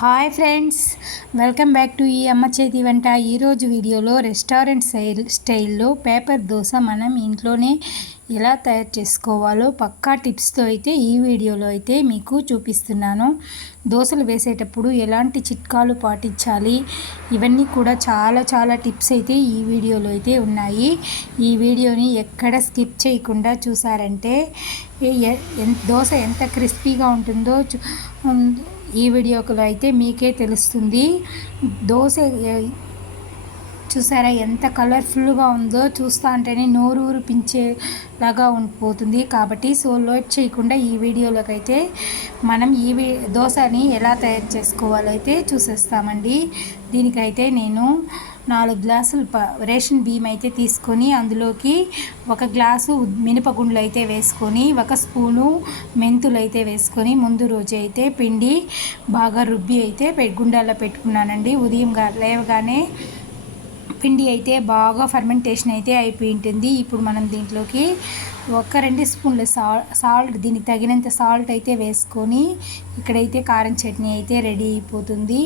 Hi friends welcome back to ఈ అమ్మ చేతి వంట. ఈరోజు వీడియోలో రెస్టారెంట్ స్టైల్ స్టైల్లో పేపర్ దోశ మనం ఇంట్లోనే ఎలా తయారు చేసుకోవాలో పక్కా టిప్స్తో అయితే ఈ వీడియోలో అయితే మీకు చూపిస్తున్నాను. దోశలు వేసేటప్పుడు ఎలాంటి చిట్కాలు పాటించాలి? ఇవన్నీ కూడా చాలా చాలా టిప్స్ అయితే ఈ వీడియోలో అయితే ఉన్నాయి. ఈ వీడియోని ఎక్కడ స్కిప్ చేయకుండా చూసారంటే దోశ ఎంత క్రిస్పీగా ఉంటుందో ఈ వీడియోలో అయితే మీకే తెలుస్తుంది. దోశ చూసారా ఎంత కలర్ఫుల్గా ఉందో? చూస్తా ఉంటేనే నోరు పించేలాగా ఉండిపోతుంది. కాబట్టి సో లోడ్ చేయకుండా ఈ వీడియోలోకి అయితే మనం ఈ దోశని ఎలా తయారు చేసుకోవాలో అయితే చూసేస్తామండి. దీనికైతే నేను నాలుగు గ్లాసులు ప రేషన్ బియ్యం అయితే తీసుకొని అందులోకి ఒక గ్లాసు మినపగుండ్లు అయితే వేసుకొని ఒక స్పూను మెంతులు అయితే వేసుకొని ముందు రోజు అయితే పిండి బాగా రుబ్బి అయితే గుండాల్లో పెట్టుకున్నానండి. ఉదయం లేవగానే పిండి అయితే బాగా ఫర్మెంటేషన్ అయితే అయిపోయి ఉంటుంది. ఇప్పుడు మనం దీంట్లోకి ఒక రెండు స్పూన్ల సాల్ సాల్ట్ దీనికి తగినంత సాల్ట్ అయితే వేసుకొని ఇక్కడైతే కారం చట్నీ అయితే రెడీ అయిపోతుంది.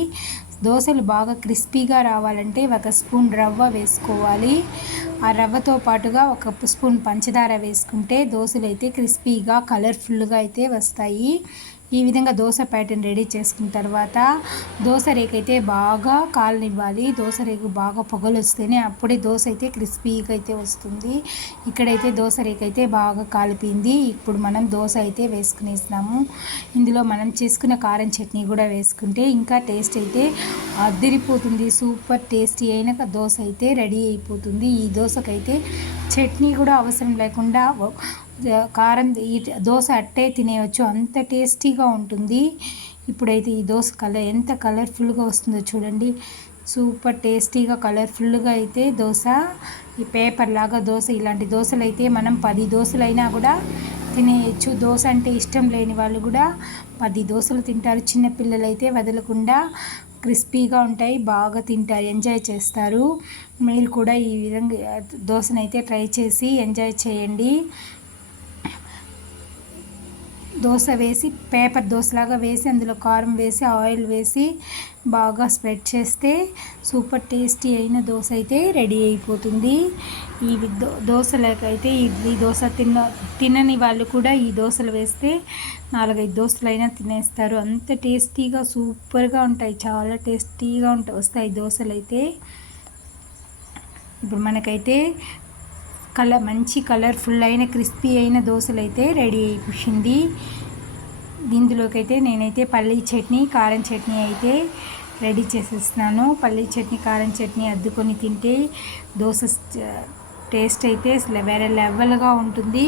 దోశలు బాగా క్రిస్పీగా రావాలంటే ఒక స్పూన్ రవ్వ వేసుకోవాలి. ఆ రవ్వతో పాటుగా ఒక స్పూన్ పంచదార వేసుకుంటే దోశలు అయితే క్రిస్పీగా కలర్ఫుల్గా అయితే వస్తాయి. ఈ విధంగా దోశ ప్యాటర్న్ రెడీ చేసుకున్న తర్వాత దోశ రేకైతే బాగా కాలనివ్వాలి. దోశ రేకు బాగా పొగలు వస్తేనే అప్పుడే దోశ అయితే క్రిస్పీగా అయితే వస్తుంది. ఇక్కడైతే దోశ రేకైతే బాగా కాలిపోయింది. ఇప్పుడు మనం దోశ అయితే వేసుకునేసినాము. ఇందులో మనం చేసుకున్న కారం చట్నీ కూడా వేసుకుంటే ఇంకా టేస్ట్ అయితే అద్దరిపోతుంది సూపర్ టేస్టీ అయిన దోశ అయితే రెడీ అయిపోతుంది. ఈ దోశకైతే చట్నీ కూడా అవసరం లేకుండా కారం ఈ దోశ అట్టే తినేయచ్చు. అంత టేస్టీగా ఉంటుంది. ఇప్పుడైతే ఈ దోశ కలర్ ఎంత కలర్ఫుల్గా వస్తుందో చూడండి. సూపర్ టేస్టీగా కలర్ఫుల్గా అయితే దోశ ఈ పేపర్ లాగా దోశ ఇలాంటి దోశలు అయితే మనం పది దోశలైనా కూడా తినేయచ్చు. దోశ అంటే ఇష్టం లేని వాళ్ళు కూడా పది దోశలు తింటారు. చిన్నపిల్లలు అయితే వదలకుండా క్రిస్పీగా ఉంటాయి బాగా తింటారు ఎంజాయ్ చేస్తారు. మీరు కూడా ఈ విధంగా దోశనైతే ట్రై చేసి ఎంజాయ్ చేయండి. దోశ వేసి పేపర్ దోశలాగా వేసి అందులో కారం వేసి ఆయిల్ వేసి బాగా స్ప్రెడ్ చేస్తే సూపర్ టేస్టీ అయిన దోశ అయితే రెడీ అయిపోతుంది. ఈ దో దోశలకైతే ఇడ్లీ దోశ తిన్న తినని వాళ్ళు కూడా ఈ దోశలు వేస్తే నాలుగైదు దోశలైనా తినేస్తారు. అంత టేస్టీగా సూపర్గా ఉంటాయి. చాలా టేస్టీగా ఉంటాయి వస్తాయి దోశలు అయితే ఇప్పుడు మనకైతే కలర్ మంచి కలర్ఫుల్ అయిన క్రిస్పీ అయిన దోశలు అయితే రెడీ అయిపోయింది. ఇందులోకి అయితే నేనైతే పల్లీ చట్నీ కారం చట్నీ అయితే రెడీ చేసేస్తున్నాను. పల్లీ చట్నీ కారం చట్నీ అద్దుకొని తింటే దోశ టేస్ట్ అయితే వేరే లెవెల్గా ఉంటుంది.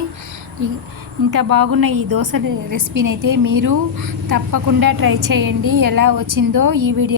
ఇంత బాగున్న ఈ దోశ రెసిపీని అయితే మీరు తప్పకుండా ట్రై చేయండి. ఎలా వచ్చిందో ఈ వీడియో